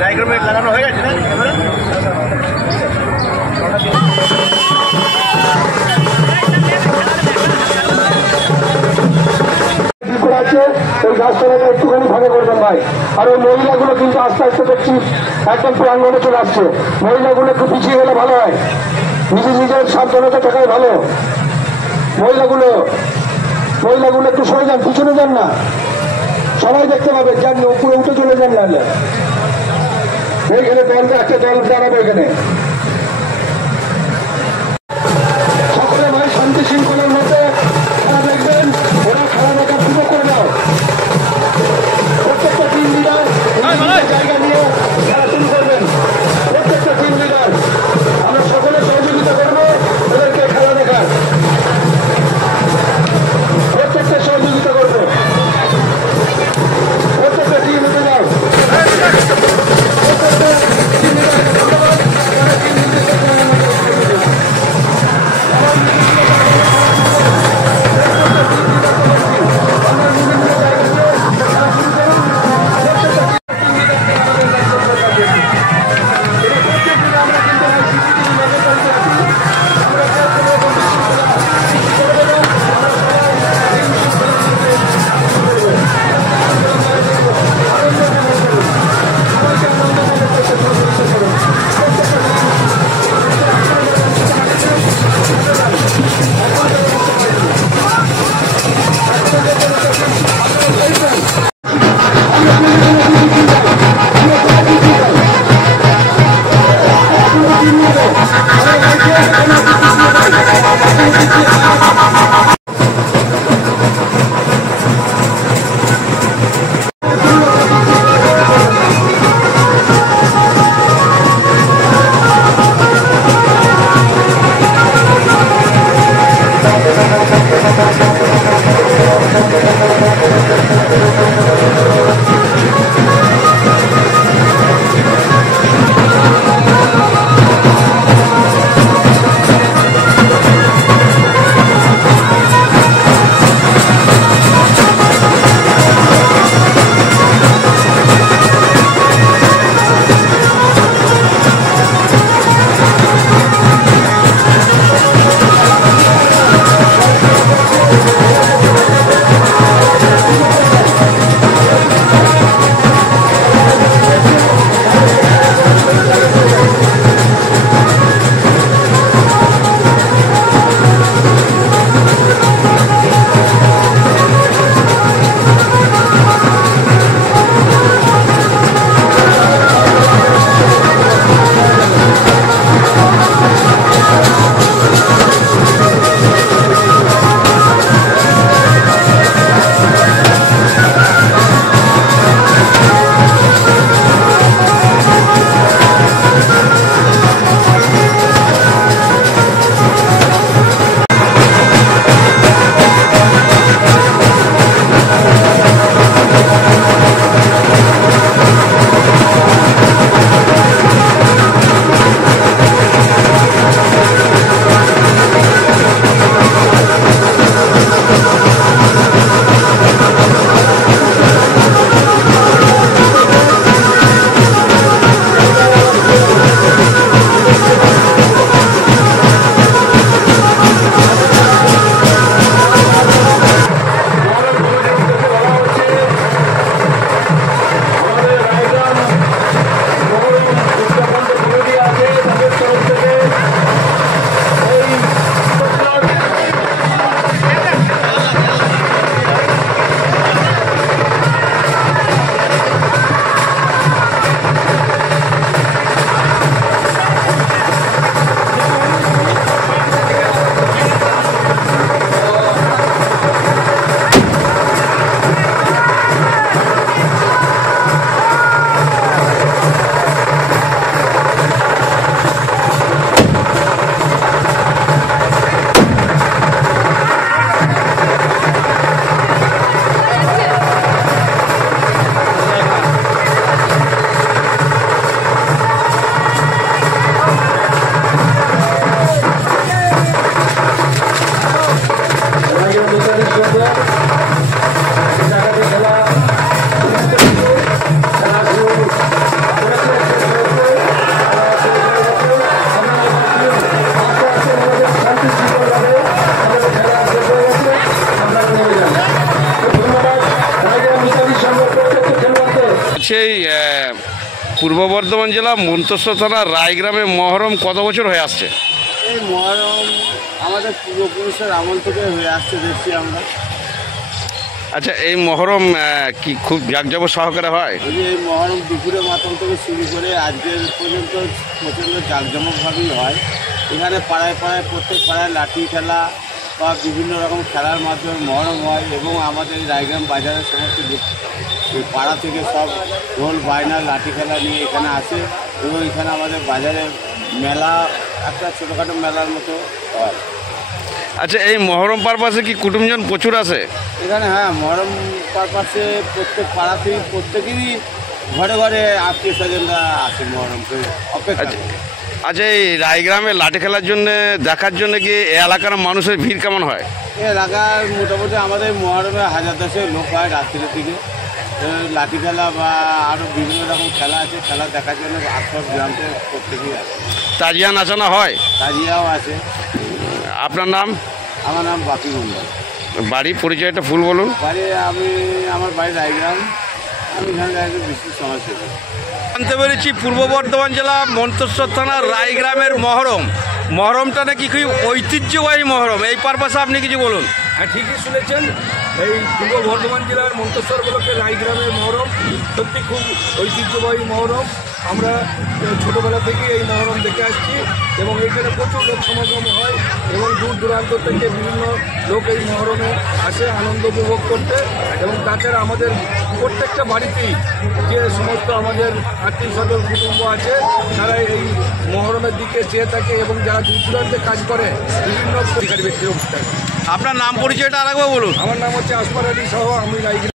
ডায়াগ্রামে লাগানো হয়ে গেছে না আছে ওই গাছটাকে একটুখানি ফাঁকা করবেন ভাই। আর ওই মহিলাগুলো কিন্তু আস্তে আস্তে দেখছি একদম প্রাঙ্গণে চলে আসছে। মহিলাগুলো একটু পিছিয়ে গেলে ভালো হয়, নিজের সাবধানতা থাকাই ভালো। মহিলাগুলো একটু সরে যান, পিছনে যান না, সবাই দেখতে পাবে, যান উপরে উঠে চলে যান। নাহলে এইখানে দলটা একটা দল দাঁড়াবে এখানে। সকলে ভাই শান্তি শৃঙ্খলার মধ্যে খেলা দেখবেন, ওরা খেলা দেখার সুযোগ করে দাও। প্রত্যেকটা টিম লিডার জায়গা নিয়ে খেলা শুরু করবেন। প্রত্যেকটা টিম লিডার আমরা সকলে সহযোগিতা করবো ওদেরকে খেলা দেখার, প্রত্যেকটা সহযোগিতা করবো। প্রত্যেকটা টিম উঠে যাও, প্রত্যেকটা টিম লিডার ধন্যবাদ। পূর্ব বর্ধমান জেলা মন্তেশ্বর থানার রায়গ্রামে মহরম কত বছর হয়ে আসছে? এই মহরম আমাদের পূর্বপুরুষের আমল থেকে হয়ে আসছে দেখছি আমরা। আচ্ছা, এই মহরম কি খুব জাঁকজমক সহকারে হয়? এই মহরম দুপুরে মাতম থেকে শুরু করে আজকের পর্যন্ত প্রচণ্ড জাঁকজমকভাবেই হয়। এখানে পাড়ায় পাড়ায় প্রত্যেক পাড়ায় লাঠি খেলা বা বিভিন্ন রকম খেলার মাধ্যমে মহরম হয় এবং আমাদের এই রায়গ্রাম বাজারের সমস্ত এই পাড়া থেকে সব ঢোল বায়না লাঠি খেলা নিয়ে এখানে আসে এবং এখানে আমাদের বাজারে মেলা একটা ছোটোখাটো মেলার মতো হয়। আচ্ছা, এই মহরম পারপাসে কি কুটুমজন প্রচুর আছে এখানে? হ্যাঁ, মহরম পারপাসে প্রত্যেক পাড়াতেই প্রত্যেকেরই ঘরে ঘরে আত্মীয় স্বজনরা আসে মহরমকে অপেক্ষা করে। আচ্ছা, এই রায়গ্রামে লাঠি খেলার জন্য দেখার জন্য কি এই এলাকার মানুষের ভিড় কেমন হয়? এই এলাকার মোটামুটি আমাদের মহরমে 1000-1000 লোক হয় রাত্রির দিকে। লাঠি খেলা বা আরও বিভিন্ন রকম খেলা আছে, খেলা দেখার জন্য আশপাশ গ্রাম থেকে প্রত্যেকেই আছে। তাজিয়া নাচানো হয়? তাজিয়াও আছে। আপনার নাম? আমার নাম বাপি মন্ডল। বাড়ি পরিচয়টা ফুল বলুন। আমার বাড়ি রায়গ্রাম, আমি এখানে একজন বিশেষ সমাজসেবী। জানতে পেরেছি পূর্ব বর্ধমান জেলা মন্তেশ্বর থানার রায়গ্রামের মহরমটা নাকি খুবই ঐতিহ্যবাহী মহরম, এই পারপাসে আপনি কিছু বলুন। হ্যাঁ, ঠিকই শুনেছেন। এই পূর্ব বর্ধমান জেলার মন্তেশ্বর ব্লকের রায়গ্রামের মহরম সত্যি খুব ঐতিহ্যবাহী মহরম। আমরা ছোটোবেলা থেকে এই মহরম দেখে আসছি এবং এখানে প্রচুর লোক সমাগম হয় এবং দূর দূরান্ত থেকে বিভিন্ন লোক এই মহরমে আসে আনন্দ উপভোগ করতে। এবং তাছাড়া আমাদের প্রত্যেকটা বাড়িতেই যে সমস্ত আমাদের আত্মীয় স্বজন কুটুম্ব আছে তারা এই মহরমের দিকে চেয়ে থাকে এবং যারা দূর দূরান্তে কাজ করে বিভিন্ন অধিকারী ব্যক্তির অনুষ্ঠান। আপনার নাম পরিচয়টা আরেকবার বলুন। আমার নাম হচ্ছে আসফার আলী সহ, আমি রায়গ্রাম